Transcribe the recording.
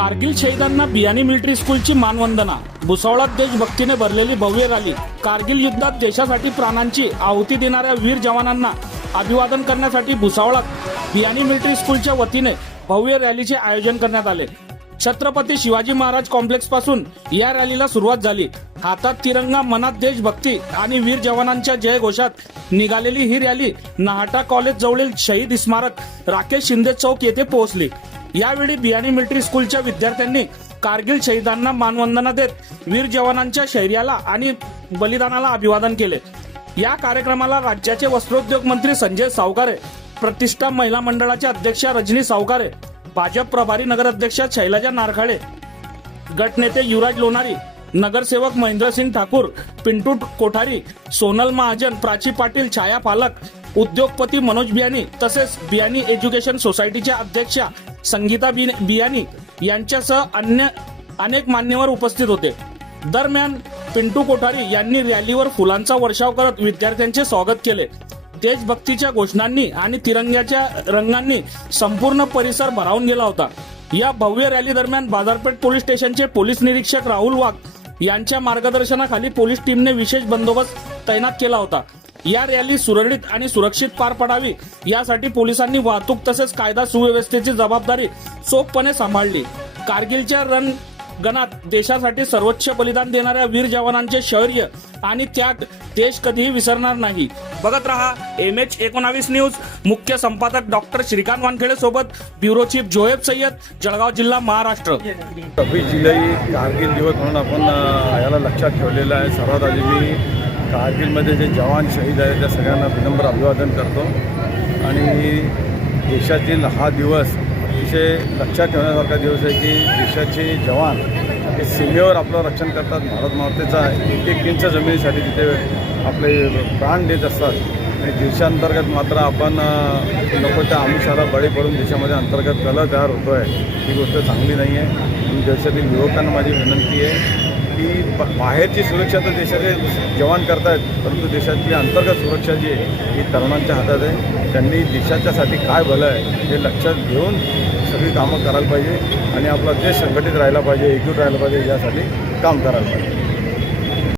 कारगिल शहीदांना बियाणी मिलिटरी स्कूलची मानवंदना। भुसावळात देशभक्तीने भरलेली भव्य रॅली। कारगिल युद्धात देशासाठी प्राणांची आहुती देणाऱ्या वीर जवानांना अभिवादन करण्यासाठी भुसावळात बियाणी मिलिटरी स्कूलच्या वतीने भव्य रॅलीचे आयोजन करण्यात आले। छत्रपती शिवाजी महाराज कॉम्प्लेक्स पासून या रॅलीला सुरुवात झाली। हातात तिरंगा, मनात देशभक्ती आणि वीर जवानांच्या जयघोषात निघालेली ही रॅली नाहटा कॉलेज जवळील शहीद स्मारक राकेश शिंदे चौक येथे पोहोचली। यावेळी बियाणी मिलिटरी स्कूलच्या विद्यार्थ्यांनी कारगिल शहीदांना मानवंदना देत वीर जवानांच्या शौर्याला आणि बलिदानाला अभिवादन केले। या कार्यक्रमाला राज्याचे वस्त्रोद्योग मंत्री संजय सावकारे, प्रतिष्ठा महिला मंडळाच्या अध्यक्षा रजनी सावकारे, भाजप प्रभारी नगराध्यक्षा शैलजा नारखाडे, गटनेते युवराज लोणारी, नगरसेवक महेंद्रसिंग ठाकूर, पिंटू कोठारी, सोनल महाजन, प्राची पाटील, छाया पालक, उद्योगपती मनोज बियाणी तसेच बियाणी एज्युकेशन सोसायटीच्या अध्यक्षा संगीता बियाणी यांच्यासह अन्य अनेक मान्यवर उपस्थित होते। दरम्यान पिंटू कोठारी यांनी रॅलीवर फुलांचा वर्षाव करत विद्यार्थ्यांचे स्वागत केले। देशभक्तीच्या घोषणांनी आणि तिरंग्याच्या रंगांनी संपूर्ण परिसर भारावून गेला होता। या भव्य रॅली दरम्यान बाजारपेठ पोलीस स्टेशनचे पोलीस निरीक्षक राहुल वाघ यांच्या मार्गदर्शनाखाली पोलीस टीमने विशेष बंदोबस्त तैनात केला होता। या रॅली सुरळीत आणि सुरक्षित पार पडावी यासाठी पोलिसांनी वाहतूक तसेच कायदा सुव्यवस्थेची जबाबदारी चोखपणे सांभाळली। कारगिलच्या रणगणात देशासाठी सर्वोच्च बलिदान देणाऱ्या वीर जवानांचे शौर्य आणि त्याग देश कधीही विसरणार नाही। बघत रहा MH19 न्यूज। मुख्य संपादक डॉक्टर श्रीकांत वानखेडे सोबत ब्युरो चीफ जोहेब सय्यद, जळगाव जिल्हा, महाराष्ट्र। 26 जुलै कारगिल दिवस म्हणून आपण याला लक्षात ठेवलेलं आहे। सर्वात आधी मी कारगिलमध्ये जे जवान शहीद आहेत त्या सगळ्यांना विनम्र अभिवादन करतो आणि देशातील हा दिवस अतिशय लक्षात ठेवण्यासारखा दिवस आहे की देशाचे जवान हे सीमेवर आपलं रक्षण करतात। भारत मातेचा एक इंच जमिनीसाठी तिथे आपले प्राण देत असतात आणि देशांतर्गत मात्र आपण नको त्या आमिषाला बळी पडून देशामध्ये अंतर्गत कलह तयार होतो आहे। ही गोष्ट चांगली नाही आहे आणि देशातील युवकांना माझी विनंती आहे की बाहेरची सुरक्षा तर देशाचे जवान करतायत, परंतु देशाची अंतर्गत सुरक्षा जी आहे ही तरुणांच्या हातात आहे। त्यांनी देशाच्यासाठी काय भलं आहे हे लक्षात घेऊन सगळी कामं करायला पाहिजे आणि आपला देश संघटित राहायला पाहिजे, एकजूट राहायला पाहिजे, यासाठी काम करायला पाहिजे।